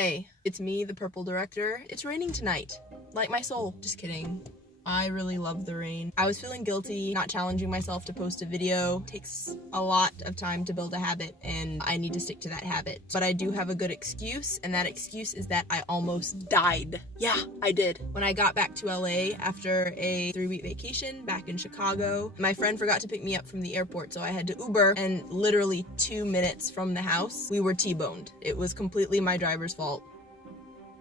Hi, it's me, the purple director. It's raining tonight. Like my soul. Just kidding. I really love the rain. I was feeling guilty not challenging myself to post a video. It takes a lot of time to build a habit and I need to stick to that habit. But I do have a good excuse, and that excuse is that I almost died. Yeah, I did. When I got back to LA after a 3-week vacation back in Chicago, my friend forgot to pick me up from the airport, so I had to Uber, and literally 2 minutes from the house, we were T-boned. It was completely my driver's fault.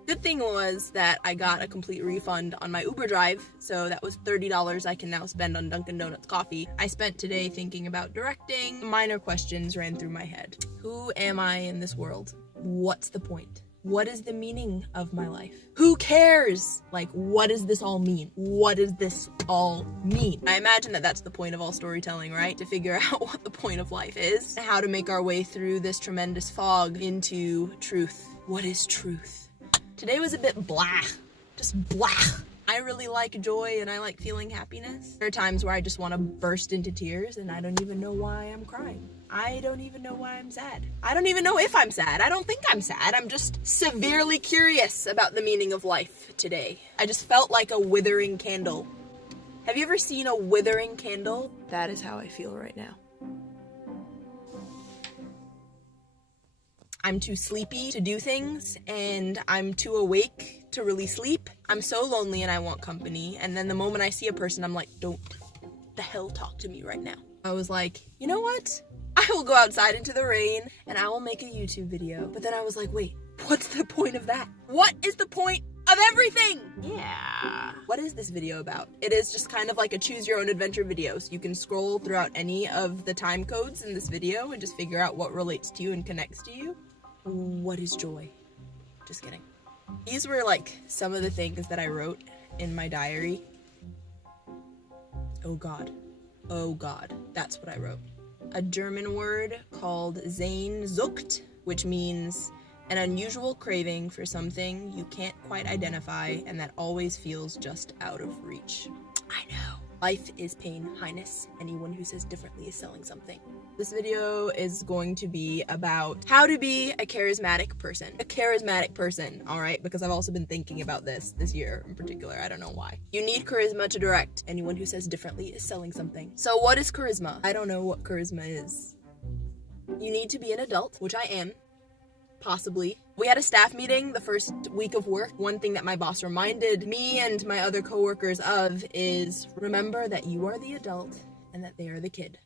Good thing was that I got a complete refund on my Uber drive, so that was $30 I can now spend on Dunkin' Donuts coffee. I spent today thinking about directing. Minor questions ran through my head. Who am I in this world? What's the point? What is the meaning of my life? Who cares? Like, what does this all mean? What does this all mean? I imagine that that's the point of all storytelling, right? To figure out what the point of life is, how to make our way through this tremendous fog into truth. What is truth? Today was a bit blah, just blah. I really like joy and I like feeling happiness. There are times where I just want to burst into tears and I don't even know why I'm crying. I don't even know why I'm sad. I don't even know if I'm sad. I don't think I'm sad. I'm just severely curious about the meaning of life today. I just felt like a withering candle. Have you ever seen a withering candle? That is how I feel right now. I'm too sleepy to do things, and I'm too awake to really sleep. I'm so lonely and I want company, and then the moment I see a person, I'm like, don't the hell talk to me right now. I was like, you know what? I will go outside into the rain, and I will make a YouTube video. But then I was like, wait, what's the point of that? What is the point of everything? Yeah. What is this video about? It is just kind of like a choose your own adventure video. So you can scroll throughout any of the time codes in this video and just figure out what relates to you and connects to you. What is joy? Just kidding. These were like some of the things that I wrote in my diary. Oh God. Oh God. That's what I wrote. A German word called Sehnsucht, which means an unusual craving for something you can't quite identify and that always feels just out of reach. I know. Life is pain, highness. Anyone who says differently is selling something. This video is going to be about how to be a charismatic person. A charismatic person, all right? Because I've also been thinking about this year in particular. I don't know why. You need charisma to direct. Anyone who says differently is selling something. So what is charisma? I don't know what charisma is. You need to be an adult, which I am. Possibly. We had a staff meeting the first week of work. One thing that my boss reminded me and my other coworkers of is remember that you are the adult and that they are the kid.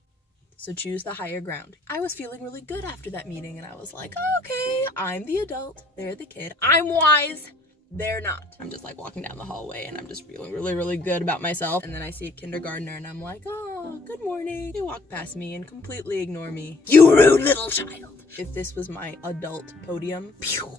So choose the higher ground. I was feeling really good after that meeting and I was like, oh, okay, I'm the adult, they're the kid. I'm wise, they're not. I'm just like walking down the hallway and I'm just feeling really, really good about myself. And then I see a kindergartner and I'm like, oh, good morning. They walk past me and completely ignore me. You rude little child. If this was my adult podium, pew,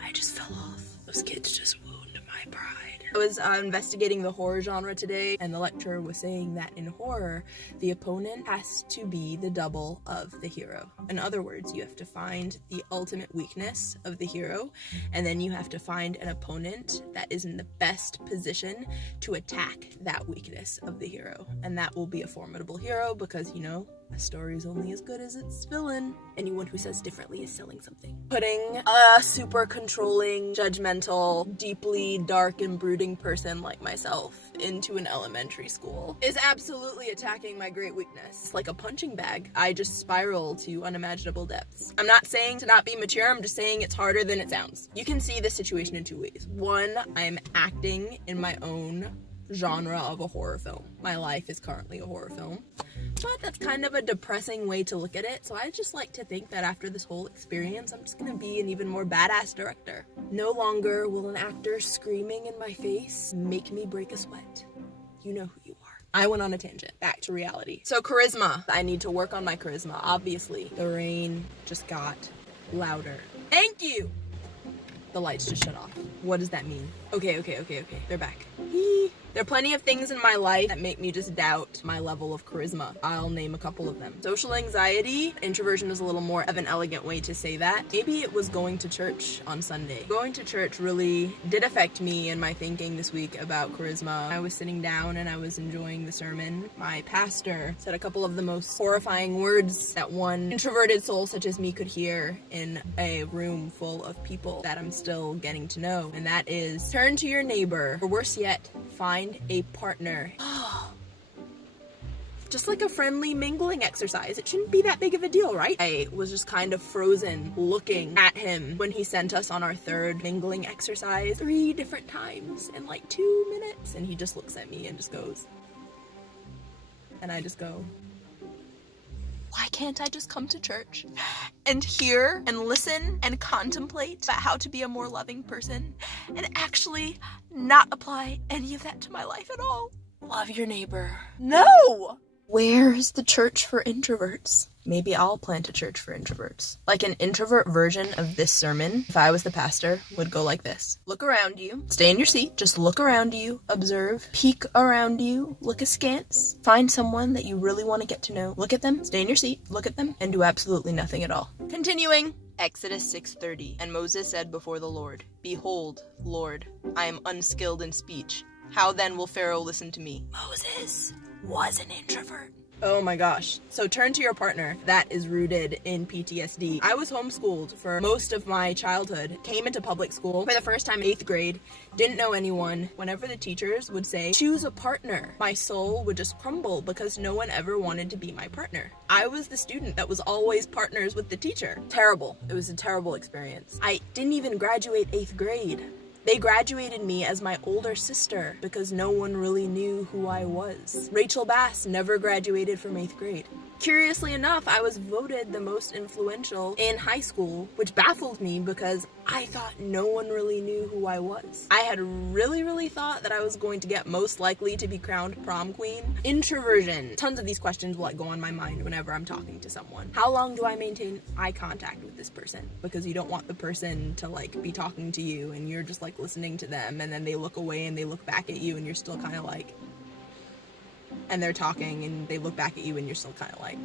I just fell off. Those kids just wound my pride. I was investigating the horror genre today, and the lecturer was saying that in horror, the opponent has to be the double of the hero. In other words, you have to find the ultimate weakness of the hero, and then you have to find an opponent that is in the best position to attack that weakness of the hero. And that will be a formidable hero because, you know, a story is only as good as its villain. Anyone who says differently is selling something. Putting a super controlling, judgmental, deeply dark and brooding person like myself into an elementary school is absolutely attacking my great weakness. It's like a punching bag. I just spiral to unimaginable depths. I'm not saying to not be mature, I'm just saying it's harder than it sounds. You can see this situation in two ways. One, I'm acting in my own genre of a horror film. My life is currently a horror film. But that's kind of a depressing way to look at it, so I just like to think that after this whole experience, I'm just gonna be an even more badass director. No longer will an actor screaming in my face make me break a sweat. You know who you are. I went on a tangent. Back to reality. So charisma. I need to work on my charisma, obviously. The rain just got louder. Thank you! The lights just shut off. What does that mean? Okay. They're back. There are plenty of things in my life that make me just doubt my level of charisma. I'll name a couple of them. Social anxiety. Introversion is a little more of an elegant way to say that. Maybe it was going to church on Sunday. Going to church really did affect me and my thinking this week about charisma. I was sitting down and I was enjoying the sermon. My pastor said a couple of the most horrifying words that one introverted soul such as me could hear in a room full of people that I'm still getting to know. And that is, turn to your neighbor, or worse yet, find a partner. Just like a friendly mingling exercise. It shouldn't be that big of a deal, right? I was just kind of frozen looking at him when he sent us on our third mingling exercise 3 different times in like 2 minutes. And he just looks at me and just goes. And I just go, why can't I just come to church and hear and listen and contemplate about how to be a more loving person and actually not apply any of that to my life at all? Love your neighbor. No! Where's the church for introverts? Maybe I'll plant a church for introverts. Like an introvert version of this sermon, if I was the pastor, would go like this. Look around you. Stay in your seat. Just look around you. Observe. Peek around you. Look askance. Find someone that you really want to get to know. Look at them. Stay in your seat. Look at them. And do absolutely nothing at all. Continuing. Exodus 6:30. And Moses said before the Lord, Behold, Lord, I am unskilled in speech. How then will Pharaoh listen to me? Moses was an introvert. Oh my gosh. So turn to your partner. That is rooted in PTSD. I was homeschooled for most of my childhood, came into public school for the first time in 8th grade, didn't know anyone. Whenever the teachers would say, choose a partner, my soul would just crumble because no one ever wanted to be my partner. I was the student that was always partners with the teacher. Terrible. It was a terrible experience. I didn't even graduate 8th grade. They graduated me as my older sister because no one really knew who I was. Rachel Bass never graduated from 8th grade. Curiously enough, I was voted the most influential in high school, which baffled me because I thought no one really knew who I was. I had really thought that I was going to get most likely to be crowned prom queen. Introversion. Tons of these questions will like go on my mind whenever I'm talking to someone. How long do I maintain eye contact with this person? Because you don't want the person to like be talking to you and you're just like listening to them and then they look away and they look back at you and you're still kind of like, and they're talking and they look back at you and you're still kind of like.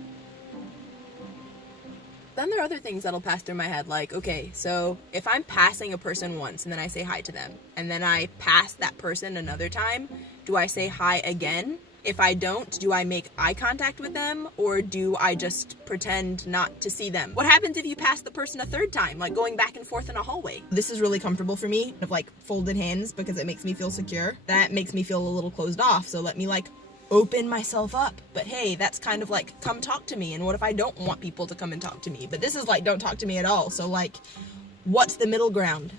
Then there are other things that'll pass through my head like, okay, so if I'm passing a person once and then I say hi to them and then I pass that person another time, do I say hi again? If I don't, do I make eye contact with them or do I just pretend not to see them? What happens if you pass the person a third time, like going back and forth in a hallway? This is really comfortable for me, of like folded hands because it makes me feel secure. That makes me feel a little closed off, so let me like open myself up. But hey, that's kind of like, come talk to me. And what if I don't want people to come and talk to me? But this is like, don't talk to me at all. So like, what's the middle ground?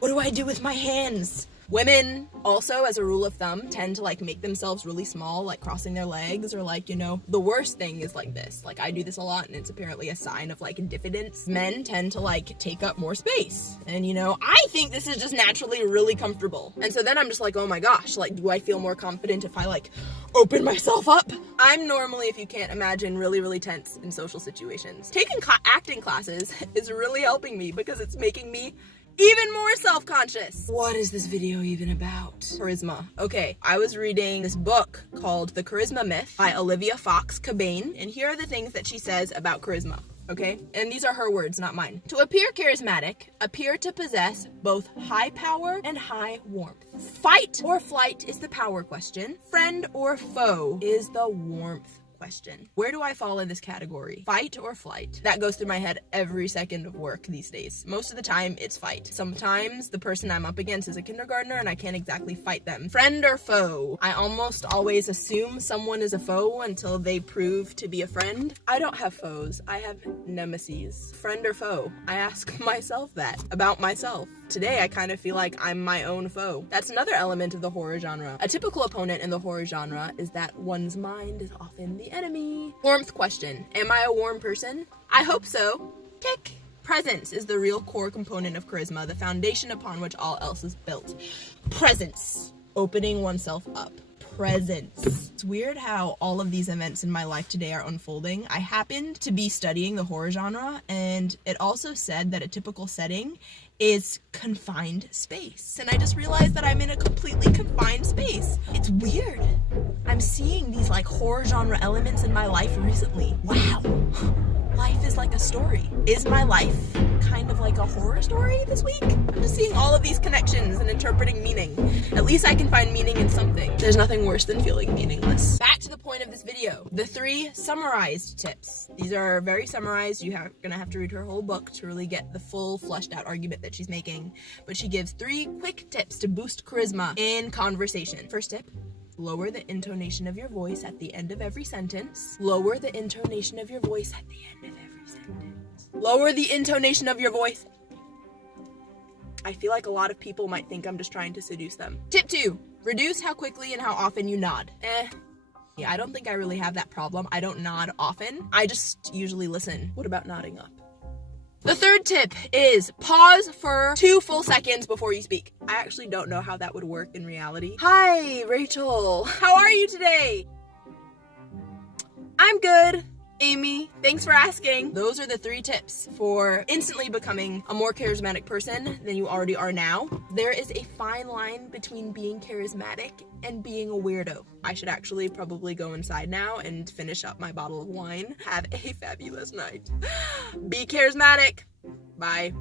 What do I do with my hands? Women also, as a rule of thumb, tend to like make themselves really small, like crossing their legs or like, you know, the worst thing is like this. Like I do this a lot and it's apparently a sign of like diffidence. Men tend to like take up more space. And you know, I think this is just naturally really comfortable. And so then I'm just like, oh my gosh, like do I feel more confident if I like open myself up? I'm normally, if you can't imagine, really tense in social situations. Taking acting classes is really helping me because it's making me even more self-conscious. What is this video even about? Charisma. Okay, I was reading this book called The Charisma Myth by Olivia Fox Cabane, and here are the things that she says about charisma. Okay? And these are her words, not mine. To appear charismatic, appear to possess both high power and high warmth. Fight or flight is the power question. Friend or foe is the warmth question. Where do I fall in this category? Fight or flight? That goes through my head every second of work these days. Most of the time, it's fight. Sometimes the person I'm up against is a kindergartner and I can't exactly fight them. Friend or foe? I almost always assume someone is a foe until they prove to be a friend. I don't have foes. I have nemesis. Friend or foe? I ask myself that about myself. Today, I kind of feel like I'm my own foe. That's another element of the horror genre. A typical opponent in the horror genre is that one's mind is often the enemy. Warmth question. Am I a warm person? I hope so. Tick. Presence is the real core component of charisma, the foundation upon which all else is built. Presence. Opening oneself up. presence. It's weird how all of these events in my life today are unfolding. I happened to be studying the horror genre, and it also said that a typical setting is confined space. And I just realized that I'm in a completely confined space. It's weird. I'm seeing these like horror genre elements in my life recently. Wow. Life is like a story. Is my life kind of like a horror story this week? I'm just seeing all of these connections and interpreting meaning. At least I can find meaning in something. There's nothing worse than feeling meaningless. Back to the point of this video. The 3 summarized tips. These are very summarized. You're gonna have to read her whole book to really get the full fleshed out argument that she's making. But she gives 3 quick tips to boost charisma in conversation. First tip. Lower the intonation of your voice at the end of every sentence. Lower the intonation of your voice at the end of every sentence. Lower the intonation of your voice. I feel like a lot of people might think I'm just trying to seduce them. Tip 2. Reduce how quickly and how often you nod. Yeah, I don't think I really have that problem. I don't nod often. I just usually listen. What about nodding up? The 3rd tip is pause for 2 full seconds before you speak. I actually don't know how that would work in reality. Hi, Rachel. How are you today? I'm good, Amy. Thanks for asking. Those are the 3 tips for instantly becoming a more charismatic person than you already are now. There is a fine line between being charismatic and being a weirdo. I should actually probably go inside now and finish up my bottle of wine. Have a fabulous night. Be charismatic. Bye.